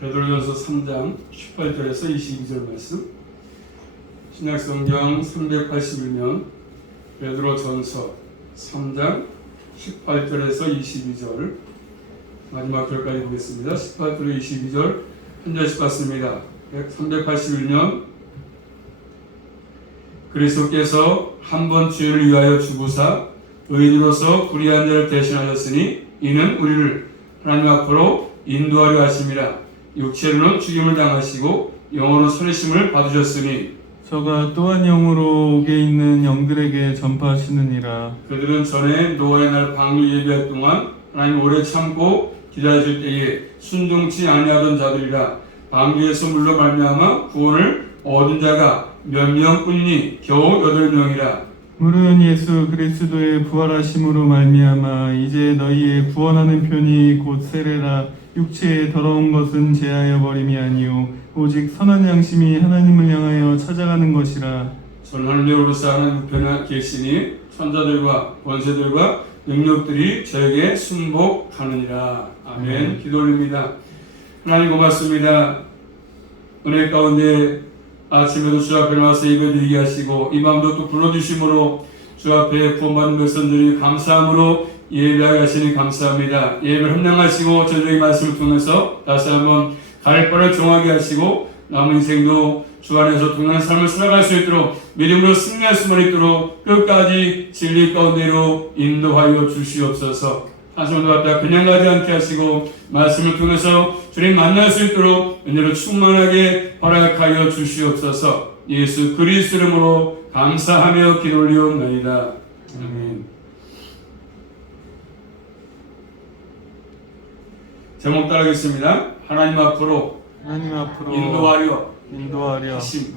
베드로전서 3장 18절에서 22절 말씀, 신약성경 381면 베드로전서 3장 18절에서 22절 마지막 절까지 보겠습니다. 18절에 22절 한 절씩 봤습니다. 381면 그리스도께서 한 번 죄를 위하여 죽으사 의인으로서 불의한 자를 대신하셨으니 이는 우리를 하나님 앞으로 인도하려 하심이라. 육체로는 죽임을 당하시고 영으로 살리심을 받으셨으니 저가 또한 영으로 옥에 있는 영들에게 전파하시느니라. 그들은 전에 노아의 날 방류 예비할 동안 하나님 오래 참고 기다리실 때에 순종치 아니하던 자들이라. 방주에서 물로 말미암아 구원을 얻은 자가 몇 명뿐이니 겨우 8명이라. 물은 예수 그리스도의 부활하심으로 말미암아 이제 너희의 구원하는 편이 곧 세례라. 육체의 더러운 것은 제하여 버림이 아니요 오직 선한 양심이 하나님을 향하여 찾아가는 것이라. 전하늘로서 하나님 우편에 계시니 천자들과 권세들과 능력들이 저에게 순복하느니라. 아멘. 기도 올립니다. 하나님 고맙습니다. 은혜 가운데 아침에도 주 앞에 나와서 예배드리게 하시고 이 밤도 또 불러주심으로 주 앞에 구원받는 백성들이 감사함으로 예배하게 하시니 감사합니다. 예배를 헌량하시고 저녁의 말씀을 통해서 다시 한번 갈 바를 정하게 하시고 남은 인생도 주 안에서 동행하는 삶을 살아갈 수 있도록 믿음으로 승리할 수만 있도록 끝까지 진리 가운데로 인도하여 주시옵소서. 하나님도 앞에 그냥 가지 않게 하시고 말씀을 통해서 주님 만날 수 있도록 은혜로 충만하게 허락하여 주시옵소서. 예수 그리스도 이름으로 감사하며 기도 올리옵나이다. 아멘. 제목 따르겠습니다. 하나님 앞으로 인도하려 하심.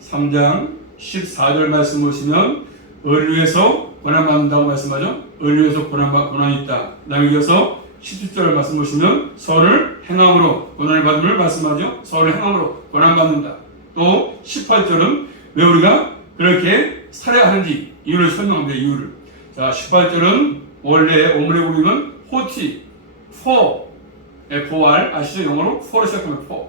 3장 14절 말씀 보시면 의를 위해서 고난받는다고 말씀하죠. 의를 위해서 고난이 있다. 그 다음에 이어서 17절 말씀 보시면 서를 행함으로 고난을 받음을 말씀하죠. 서를 행함으로 고난받는다. 또 18절은 왜 우리가 그렇게 살아야 하는지 이유를 설명합니다. 이유를. 자, 18절은 원래 오물에 보이면 호티, for, F-O-R 아시죠? 영어로 for로 시작하면 for.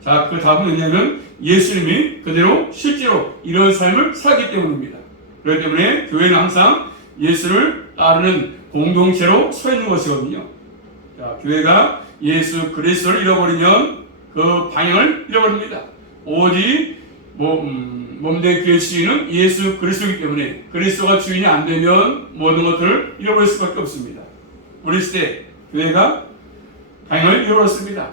자, 그 답은 왜냐하면 예수님이 그대로 실제로 이런 삶을 살기 때문입니다. 그렇기 때문에 교회는 항상 예수를 따르는 공동체로 서 있는 것이거든요. 자, 교회가 예수 그리스도를 잃어버리면 그 방향을 잃어버립니다. 오직 몸된 교회 주인은 예수 그리스도이기 때문에 그리스도가 주인이 안 되면 모든 것들을 잃어버릴 수밖에 없습니다. 우리 시대 교회가 방향을 잃어버렸습니다.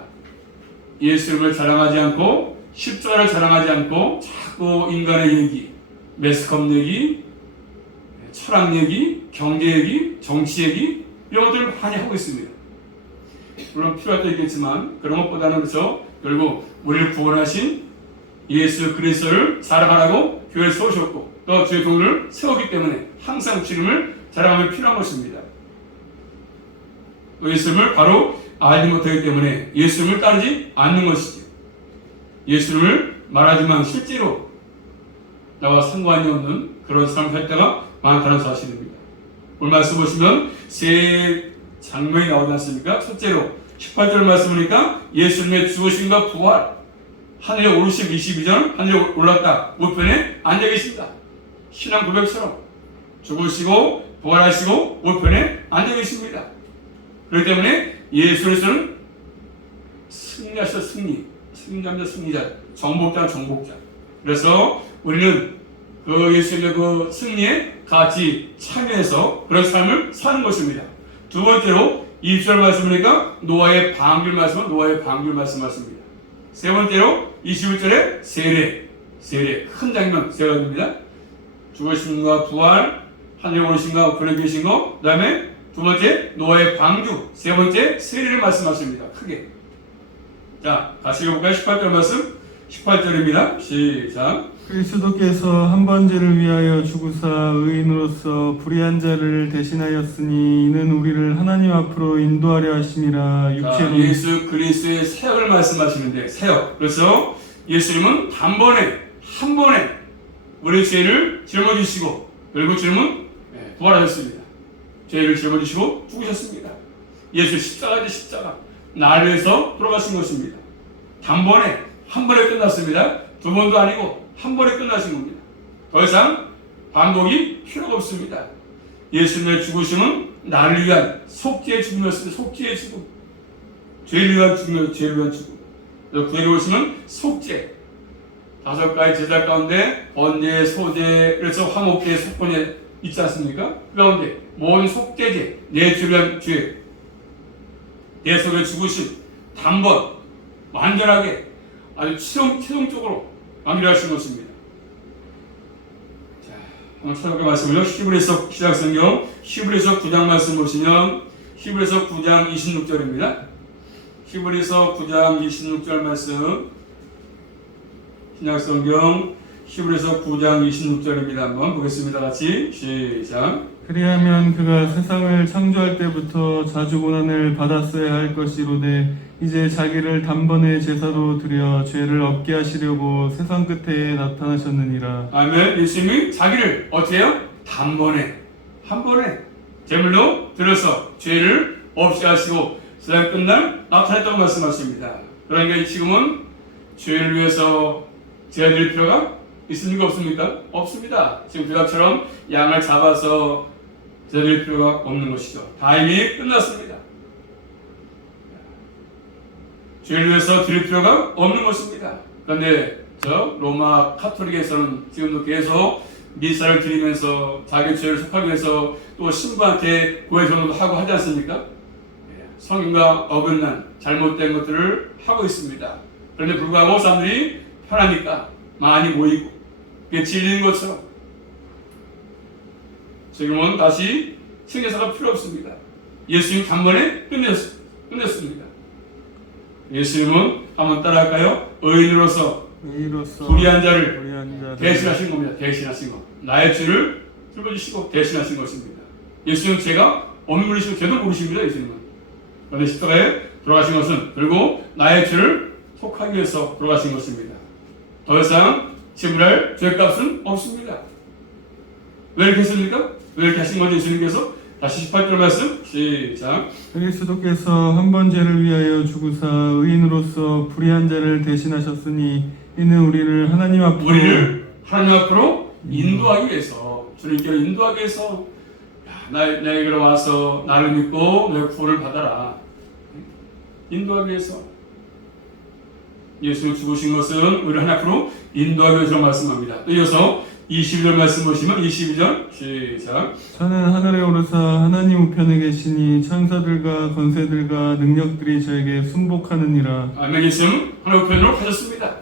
예수님을 자랑하지 않고 십자가를 자랑하지 않고 자꾸 인간의 얘기, 매스컴 얘기, 철학 얘기, 경제 얘기, 정치 얘기 이런 것들을 많이 하고 있습니다. 물론 필요할 때 있겠지만 그런 것보다는 그래서 결국 우리를 구원하신 예수 그리스도를 자랑하라고 교회를 세우셨고 또 주의 도를 세우기 때문에 항상 주님을 자랑하면 필요한 것입니다. 예수님을 바로 알지 못하기 때문에 예수님을 따르지 않는 것이죠. 예수님을 말하지만 실제로 나와 상관이 없는 그런 삶을 살 때가 많다는 사실입니다. 오늘 말씀 보시면 세 장면이 나오지 않습니까? 첫째로 18절 말씀이니까 예수님의 죽으심과 부활, 하늘에 오르심 22절 하늘에 올랐다 우편에 앉아 계십니다. 신앙 고백처럼 죽으시고 부활하시고 우편에 앉아 계십니다. 그렇기 때문에 예수 그리스도는 승리하셔. 승리자입니다. 승리자, 정복자. 그래서 우리는 그 예수님의 그 승리에 같이 참여해서 그런 삶을 사는 것입니다. 두 번째로 20절 말씀이니까 노아의 방주 말씀하십니다. 세 번째로 21절에 세례 큰 장면 세워집니다. 죽으심과 부활, 하늘에 오르심과 우편에 계신 것, 그 다음에 두 번째 노아의 방주, 세 번째 세례를 말씀하십니다. 크게. 자, 같이 읽어볼까요? 18절 말씀 18절입니다. 시작. 그리스도께서 한 번 죄를 위하여 죽으사 의인으로서 불의한 자를 대신하였으니 이는 우리를 하나님 앞으로 인도하려 하심이라. 육체로 예수 그리스도의 사역을 말씀하시는데 사역. 그래서 예수님은 한 번에 우리 죄를 짊어지시고 결국 주님은 부활하셨습니다. 죄를 짊어지시고 죽으셨습니다. 예수 십자가. 나를 위해서 돌아가신 것입니다. 단번에 한 번에 끝났습니다. 두 번도 아니고 한 번에 끝나신 겁니다. 더 이상 반복이 필요가 없습니다. 예수님의 죽으심은 나를 위한 속죄의 죽음이었습니다. 속죄의 죽음. 죄를 위한 죽음이었습니다. 죄를 위한 죽음. 그래서 구약에 오시면 속죄. 5가지 제사 가운데 번제, 소제, 그래서 화목제, 속건제 있지 않습니까? 그 가운데 모든 속죄제, 내 죄를 위한 죄, 내 속에 죽으심, 단번, 완전하게 아주 최종적으로 완결하신 것입니다. 자, 한번 찾아볼까 말씀을요. 히브리서 시작성경 히브리서 9장 말씀 보시면 히브리서 9장 26절입니다. 히브리서 9장 26절 말씀 신약성경 히브리서 9장 26절입니다. 한번 보겠습니다. 같이 시작. 그리하면 그가 세상을 창조할 때부터 자주 고난을 받았어야 할 것이로되 이제 자기를 단번에 제사로 드려 죄를 없게 하시려고 세상 끝에 나타나셨느니라. 아멘. 예수님이 자기를 어떻게 해요? 단번에 한 번에 제물로 들어서 죄를 없이 하시고 세상 끝날 나타났다고 말씀하십니다. 그러니까 지금은 죄를 위해서 제사 드릴 필요가 있습니까? 없습니까? 없습니다. 지금 그다처럼 양을 잡아서 제사 드릴 필요가 없는 것이죠. 다 이미 끝났습니다. 죄를 위해서 드릴 필요가 없는 것입니다. 그런데 저 로마 카톨릭에서는 지금도 계속 미사를 드리면서 자기 죄를 속하기 위해서 또 신부한테 고해 전도도 하고 하지 않습니까? 성인과 어긋난 잘못된 것들을 하고 있습니다. 그런데 불구하고 사람들이 편하니까 많이 모이고 그게 질리는 것처럼 지금은 다시 생제사가 필요 없습니다. 예수님 단번에 끝냈습니다. 예수님은 한번 따라할까요? 의인으로서 불의한 자를 대신하신 겁니다. 대신하신 것. 나의 죄를 짊어지시고 대신하신 것입니다. 예수님은 죄가 없는 분이시고 죄도 모르십니다. 예수님은. 그런데 십자가에 돌아가신 것은 결국 나의 죄를 속하기 위해서 돌아가신 것입니다. 더 이상 지불할 죄값은 없습니다. 왜 이렇게 했습니까? 왜 이렇게 하신 거죠? 예수님께서? 다시 18절 말씀 시작. 그리스도께서 한 번 죄를 위하여 죽으사 의인으로서 불의한 자를 대신하셨으니 이는 우리를 하나님 앞으로 인도하기 위해서 주님께로 인도하기 위해서 나에게로 와서 나를 믿고 너의 구원을 받아라. 인도하기 위해서 예수님 죽으신 것은 우리를 하나님 앞으로 인도하기 위해서 말씀합니다. 또 이어서 22절 말씀 보시면 22절 시작. 저는 하늘에 오르사 하나님 우편에 계시니 천사들과 권세들과 능력들이 저에게 순복하느니라. 아멘. 예수님 하나님 우편으로 가셨습니다.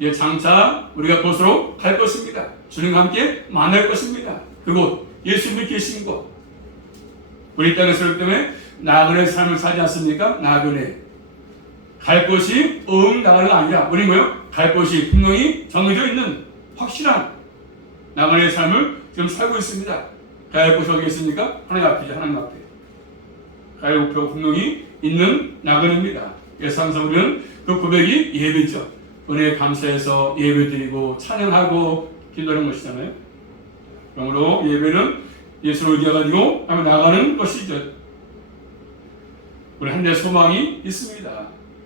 예, 장차 우리가 그곳으로 갈 것입니다. 주님과 함께 만날 것입니다. 그곳 예수님이 계신 곳. 우리 땅에서 그렇기 때문에 나그네 삶을 살지 않습니까? 나그네 갈 곳이 나가는 게 아니라 우리 뭐요? 갈 곳이 분명히 정해져 있는 확실한 나그네의 삶을 지금 살고 있습니다. 갈 곳이 어디 있습니까? 하나님 앞이죠. 하나님 앞에. 갈 목표가 분명히 있는 나그네입니다. 그래서 항상 우리는 그 고백이 예배죠. 은혜에 감사해서 예배드리고 찬양하고 기도하는 것이잖아요. 그러므로 예배는 예수를 의지해가지고 한번 나가는 것이죠. 우리 한 대 소망이 있습니다.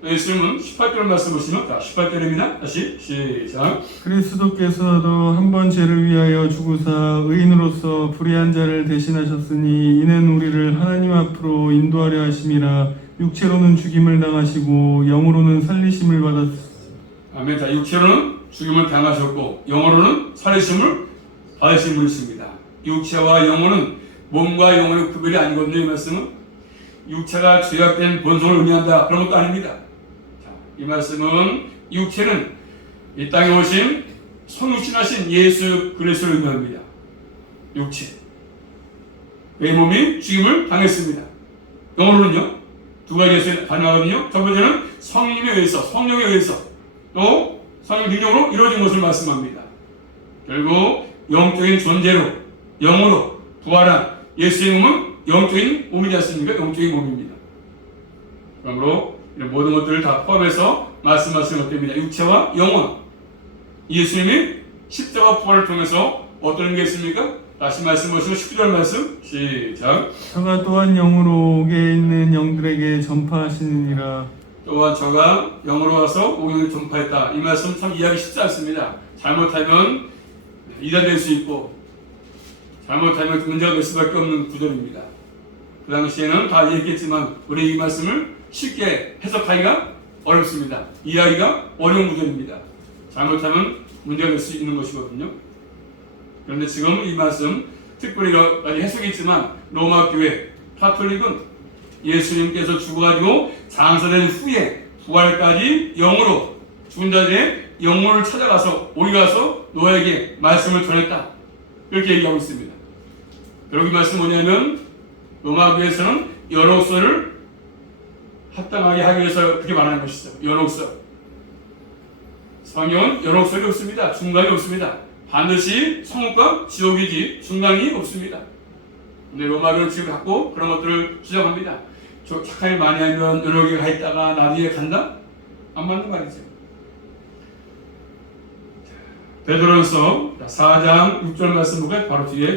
예수님은 18절 말씀 보시면 18절입니다. 다시 시작. 그리스도께서도 한 번 죄를 위하여 죽으사 의인으로서 불의한 자를 대신하셨으니 이는 우리를 하나님 앞으로 인도하려 하심이라. 육체로는 죽임을 당하시고 영으로는 살리심을 받았으니. 아멘. 자, 육체로는 죽임을 당하셨고 영으로는 살리심을 받으신 분이십니다. 육체와 영혼은 몸과 영혼의 구별이 아니거든요. 이 말씀은 육체가 죄악된 본성을 의미한다 그런 것도 아닙니다. 자, 이 말씀은 육체는 이 땅에 오신 성육신하신 예수 그리스도를 의미합니다. 육체 내 몸이 죽임을 당했습니다. 영어로는요 두 가지에서 가능하거든요. 첫 번째는 성령에 의해서 또 성령 능력으로 이루어진 것을 말씀합니다. 결국 영적인 존재로 영으로 부활한 예수의 몸은 영적인 몸이지 않습니까? 영적인 몸입니다. 그러므로 이런 모든 것들을 다 포함해서 말씀하시는 것들입니다. 육체와 영혼. 예수님이 십자가 부활을 통해서 어떤 게 있습니까? 다시 말씀 보시고 19절 말씀 시작. 저가 또한 영으로 옥에 있는 영들에게 전파하시느니라. 또한 저가 영으로 와서 옥에 전파했다. 이 말씀 참 이해하기 쉽지 않습니다. 잘못하면 이단될 수 있고 잘못하면 문제가 될 수밖에 없는 구절입니다. 그 당시에는 다 이해했겠지만 우리 이 말씀을 쉽게 해석하기가 어렵습니다. 이해하기가 어려운 구절입니다. 잘못하면 문제가 될 수 있는 것이거든요. 그런데 지금 이 말씀 특별히 여러 가지 해석이 있지만 로마 교회 카톨릭은 예수님께서 죽어가지고 장사된 후에 부활까지 영으로 죽은 자들의 영혼을 찾아가서 오기 가서 노아에게 말씀을 전했다. 이렇게 얘기하고 있습니다. 여기 말씀 뭐냐면 로마 교회에서는 연옥설을 합당하게 하기 위해서 그렇게 말하는 것이죠. 연옥설. 성경은 연옥설이 없습니다. 중간이 없습니다. 반드시 천국과 지옥이지 중간이 없습니다. 근데 로마교는 지금 갖고 그런 것들을 주장합니다. 저 착한 일 많이 하면 연옥에 가 있다가 나중에 간다? 안 맞는 말이죠. 베드로전서 4장 6절 말씀 보게 바로 뒤에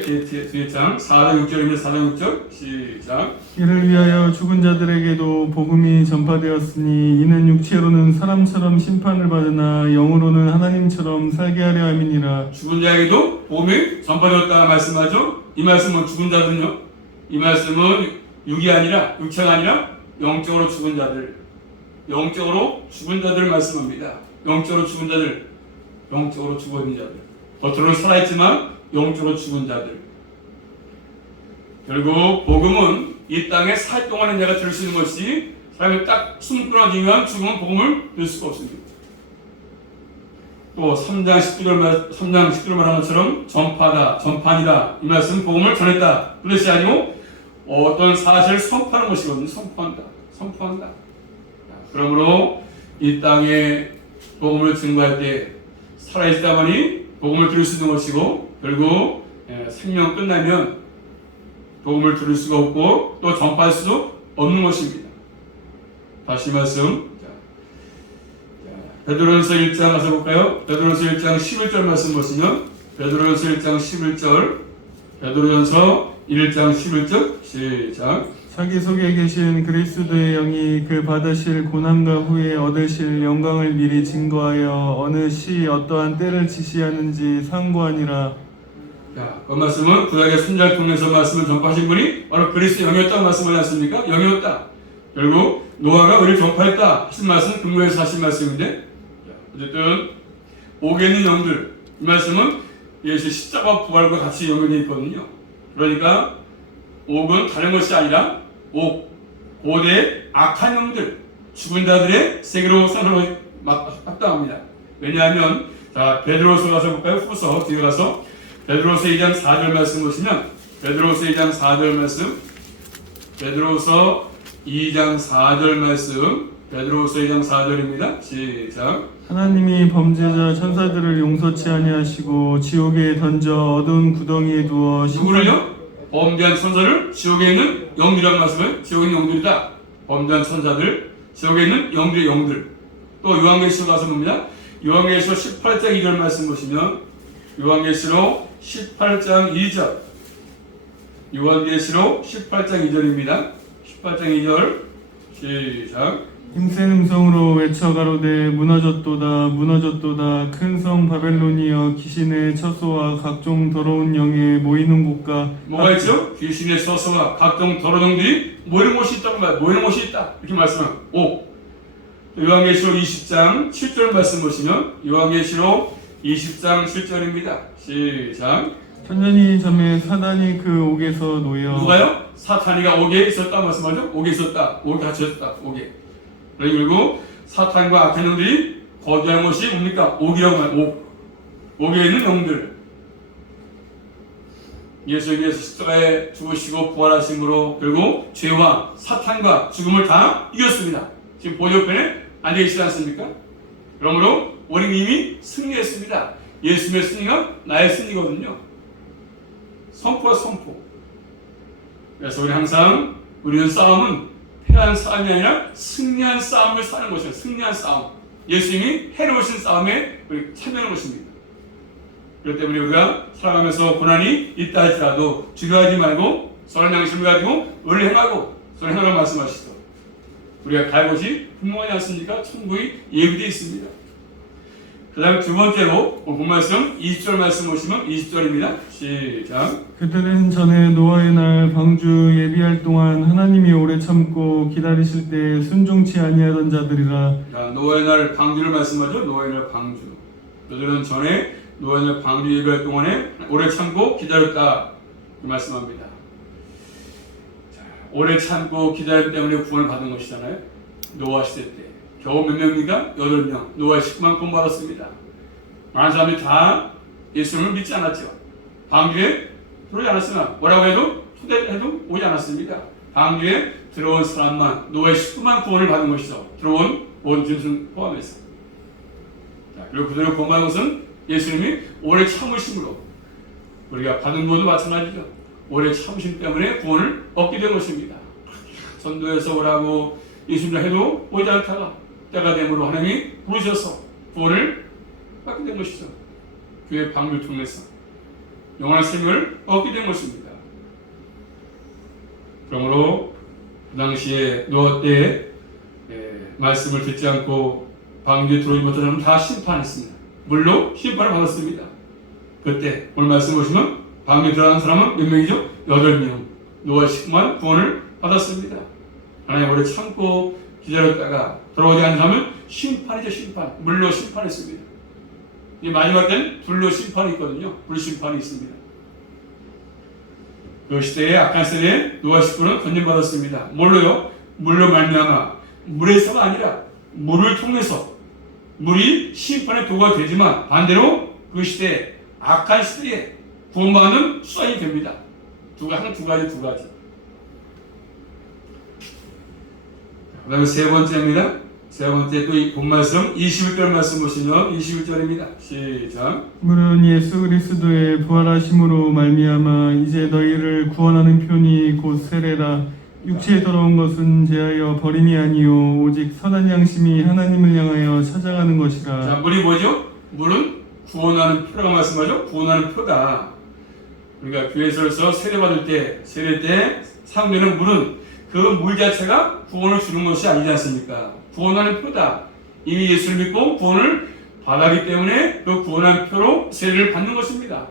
장 4장 6절입니다. 4장 6절 시작. 이를 위하여 죽은 자들에게도 복음이 전파되었으니 이는 육체로는 사람처럼 심판을 받으나 영으로는 하나님처럼 살게 하려 함이니라. 죽은 자에게도 복음이 전파되었다 말씀하죠. 이 말씀은 죽은 자들은요. 이 말씀은 육이 아니라 육체가 아니라 영적으로 죽은 자들, 영적으로 죽은 자들을 말씀합니다. 영적으로 죽은 자들. 영적으로 죽은 자들. 겉으로는 살아있지만 영적으로 죽은 자들. 결국 복음은 이 땅에 살 동안에 내가 들을 수 있는 것이 사람이 딱 숨 끊어지면 죽으면 복음을 들을 수가 없습니다. 또 3장 10절 말한 것처럼 전파다, 전판이다. 이 말씀은 복음을 전했다. 그것이 아니고 어떤 사실을 선포하는 것이거든요. 선포한다. 그러므로 이 땅에 복음을 증거할 때 살아있다 보니 복음을 들을 수 있는 것이고 결국 생명 끝나면 복음을 들을 수가 없고 또 전파할 수도 없는 것입니다. 다시 말씀. 베드로전서 1장 가서 볼까요? 베드로전서 1장 11절 말씀 보시면 베드로전서 1장 11절 베드로전서 1장 11절 시작. 자기 속에 계신 그리스도의 영이 그 받으실 고난과 후에 얻으실 영광을 미리 증거하여 어느 시 어떠한 때를 지시하는지 상고하니라. 자, 그 말씀은 구약의 선지자를 통해서 말씀을 전파하신 분이 바로 그리스도의 영이었다고 말씀하지 않습니까? 영이었다. 결국 노아가 우리를 전파했다 하신 말씀은 근거에서 하신 말씀인데 어쨌든 옥에 있는 영들 이 말씀은 예수 십자가 부활과 같이 연결되어 있거든요. 그러니까 옥은 다른 것이 아니라 옥, 고대 악한 영들, 죽은 자들의 세계로 선언을 합당합니다. 왜냐하면 자 베드로서 가서 볼까요? 후서 뒤에 가서 베드로서 2장 4절 말씀 보시면 베드로서 2장 4절 말씀 베드로서 2장 4절 말씀 베드로서 2장 4절입니다. 시작. 하나님이 범죄자 천사들을 용서치 아니하시고 지옥에 던져 어두운 구덩이에 두어 누구를요? 범죄한 천사를 지옥에 있는 영들이라는 말씀은 지옥에 있는 영들이다. 범죄한 천사들, 지옥에 있는 영들의 영들. 또 요한계시록 가서 봅니다. 요한계시록 18장 2절 말씀 보시면 요한계시록 18장 2절 요한계시록 18장 2절입니다. 18장 2절 시작. 힘센 음성으로 외쳐 가로되 무너졌도다 무너졌도다 큰 성 바벨론이여 귀신의 처소와 각종 더러운 영에 모이는 곳과 뭐가 있죠? 귀신의 처소와 각종 더러운 영들이 모이는 곳이 있다고 말 모이는 곳이 있다 이렇게 말씀하고 요한계시록 20장 7절 말씀 보시면 요한계시록 20장 7절입니다. 시작. 천년이 전에 사단이 그 옥에서 놓여 누가요? 사탄이가 옥에 있었다 말씀하죠? 옥에 있었다. 옥에 갇혔다. 옥에. 그리고 사탄과 악한 영들이 거주하는 것이 뭡니까? 옥이라고 말해요. 옥에 있는 영들. 예수님께서 십자가에 죽으시고 부활하심으로 결국 죄와 사탄과 죽음을 다 이겼습니다. 지금 보조편에 앉아 계시지 않습니까? 그러므로 우리는 이미 승리했습니다. 예수님의 승리가 나의 승리거든요. 선포와 선포. 그래서 우리 항상 우리는 싸움은 패한 싸움이 아니라 승리한 싸움을 사는 것이에요. 승리한 싸움. 예수님이 해로우신 싸움에 우리 참여하는 것입니다. 그렇기 때문에 우리가 살아가면서 고난이 있다 할지라도 주저하지 말고 선한 양심을 가지고 의를 행하고 선을 행하라고 말씀하시죠. 우리가 갈 곳이 분명하지 않습니까? 천국이 예비되어 있습니다. 그 다음에 두 번째로 본 말씀 20절 말씀 보시면 20절입니다. 시작. 그들은 전에 노아의 날 방주 예비할 동안 하나님이 오래 참고 기다리실 때 순종치 아니하던 자들이라. 자, 노아의 날 방주를 말씀하죠. 노아의 날 방주. 그들은 전에 노아의 날 방주 예비할 동안에 오래 참고 기다렸다 말씀합니다. 자, 오래 참고 기다렸기 때문에 구원을 받은 것이잖아요. 노아 시대 때 겨우 몇 명입니까? 8명. 노아의 식구만 구원받았습니다. 많은 사람들이 다 예수님을 믿지 않았죠. 방주에 들어오지 않았으나 뭐라고 해도 초대해도 오지 않았습니다. 방주에 들어온 사람만 노아의 식구만 구원을 받은 것이죠. 들어온 온 짐승 포함해서. 자, 그리고 그들을 구원받은 것은 예수님이 오래 참으심으로 우리가 받은 것도 마찬가지죠. 오래 참으심 때문에 구원을 얻게 된 것입니다. 전도해서 오라고 예수님을 해도 오지 않다가 때가 되므로 하나님이 부르셔서 구원을 받게 된 것이죠. 그의 방주를 통해서 영원한 생명을 얻게 된 것입니다. 그러므로 그 당시에 노아 때 말씀을 듣지 않고 방주에 들어오지 못한 사람은 다 심판했습니다. 물로 심판을 받았습니다. 그때 오늘 말씀 보시면 방주에 들어간 사람은 몇 명이죠? 8명. 노아 식구만 구원을 받았습니다. 하나님 오래 참고 기다렸다가 돌아오지 않는 사람은 심판이죠. 심판. 물로 심판했습니다. 이 마지막 때는 불로 심판이 있거든요. 불 심판이 있습니다. 그 시대에 악한 세대에 노아 식구는 건진받았습니다. 뭘로요? 물로 말미암아 물에서가 아니라 물을 통해서 물이 심판의 도구가 되지만 반대로 그 시대에 악한 시대에 구원받는 수단이 됩니다. 두 가지. 그 다음에 세 번째입니다. 세 번째 또 이 본 말씀 21절 말씀 보시면 21절입니다. 시작. 물은 예수 그리스도의 부활하심으로 말미암아 이제 너희를 구원하는 편이 곧 세례라. 육체에 돌아온 것은 제하여 버림이 아니요 오직 선한 양심이 하나님을 향하여 찾아가는 것이라. 자, 물이 뭐죠? 물은 구원하는 표라고 말씀하죠. 구원하는 표다. 우리가 교회에서 세례받을 때 세례 때 사용되는 물은 그 물 자체가 구원을 주는 것이 아니지 않습니까? 구원하는 표다. 이미 예수를 믿고 구원을 받았기 때문에 그 구원한 표로 세례를 받는 것입니다.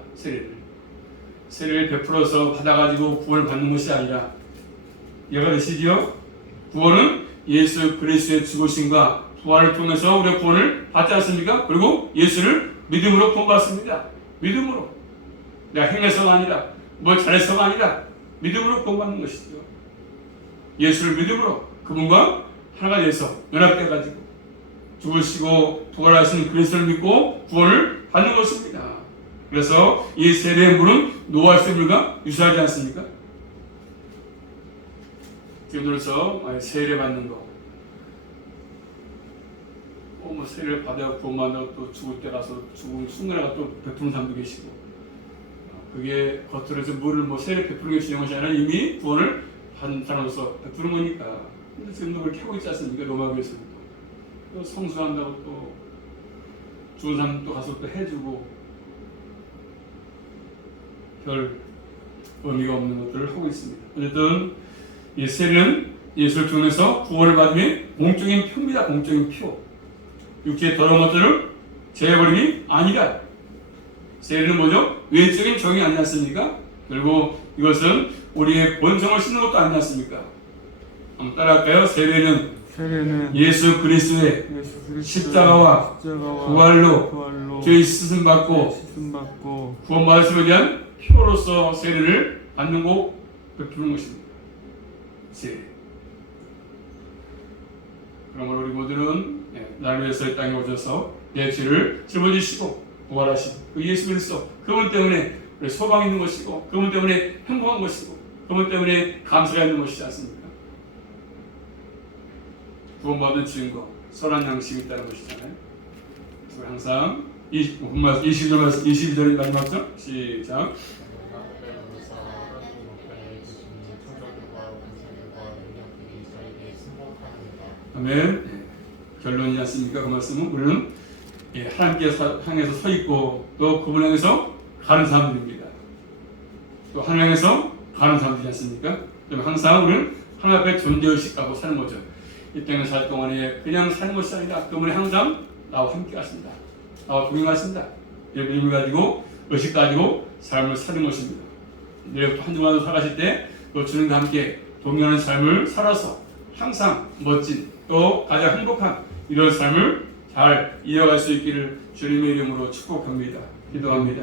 세례를 베풀어서 받아가지고 구원을 받는 것이 아니라 이해가 되시죠? 구원은 예수 그리스도의 죽으심과 부활을 통해서 우리가 구원을 받지 않습니까? 그리고 예수를 믿음으로 구원받습니다. 믿음으로. 내가 행해서가 아니라 뭘 잘해서가 아니라 믿음으로 구원받는 것이죠. 예수를 믿음으로 그분과 하나가 돼서 연합돼가지고 죽으시고 부활하신 그리스도를 믿고 구원을 받는 것입니다. 그래서 이 세례의 물은 노아의 샘물과 유사하지 않습니까? 지금으로서 세례 받는 거, 뭐 세례를 받아 구원받아 또 죽을 때 가서 죽은 순간에 또 베푸는 사람도 계시고, 그게 겉으로 해서 물을 뭐 세례 베푸는 게 중요한 것이 아니라 이미 구원을 받은 사람으로서 베푸는 거니까. 근데 지금도 그렇게 하고 있지 않습니까? 로마교에서는 또 성수한다고 또 죽은 사람 또 가서 또 해주고 별 의미가 없는 것들을 하고 있습니다. 어쨌든 이 세례는 예수를 통해서 구원을 받으면 공적인 표입니다. 공적인 표. 육체의 더러운 것들을 제해버림이 아니라. 세례는 뭐죠? 외적인 정이 아니지 않습니까? 그리고 이것은 우리의 본성을 씻는 것도 아니지 않습니까? 한번 따라할까요? 세례는 예수 그리스도의 십자가와 부활로 죄의 씻음 받고 구원받으심에 대한 표로서 세례를 받는 거 베푸는 것입니다. 세례. 그러므로 우리 모두는 나를 위해서 이 땅에 오셔서 내 죄를 짊어지시고 부활하신 그 예수 그리스도, 그분 때문에 우리 소망이 있는 것이고, 그분 때문에 행복한 것이고, 그분 때문에 감사가 있는 것이지 않습니까? 구원받은 증거, 선한 양심이 있다는 것이잖아요. 그래서 항상 22절 마지막죠? 시작. 아멘. 결론이지 않습니까? 그 말씀은 우리는 하나님께 향해서 서 있고 또 그분 향해서 가는 사람들입니다. 또 하나님 향해서 가는 사람들이지 않습니까? 항상 우리는 하나님 앞에 존재의식 갖고 사는 거죠. 이 땅에 살 동안에 그냥 사는 것이 아니라 그분이 항상 나와 함께 하십니다. 나와 동행하십니다. 이런 믿음을 가지고 의식 가지고 삶을 사는 것입니다. 내일부터 한 주간도 살아가실 때 또 주님과 함께 동행하는 삶을 살아서 항상 멋진 또 가장 행복한 이런 삶을 잘 이어갈 수 있기를 주님의 이름으로 축복합니다. 기도합니다.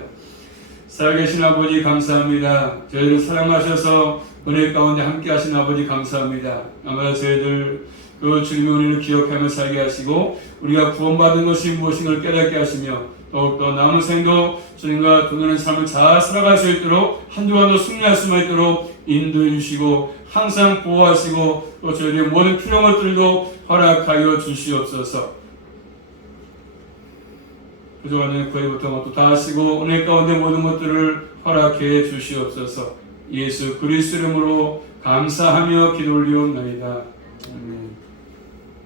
살아계신 아버지 감사합니다. 저희를 사랑하셔서 은혜 가운데 함께 하신 아버지 감사합니다. 아마 저희들 그 주님의 은혜를 기억하며 살게 하시고 우리가 구원받은 것이 무엇인가를 깨닫게 하시며 더욱더 남은 생도 주님과 동행하는 삶을 잘 살아갈 수 있도록 한 주간도 승리할 수 있도록 인도해 주시고 항상 보호하시고 또 저희의 모든 필요한 것들도 허락하여 주시옵소서. 부족한 구애부터 것도 다 하시고 은혜 가운데 모든 것들을 허락해 주시옵소서. 예수 그리스도 이름으로 감사하며 기도 올리옵나이다. 아멘.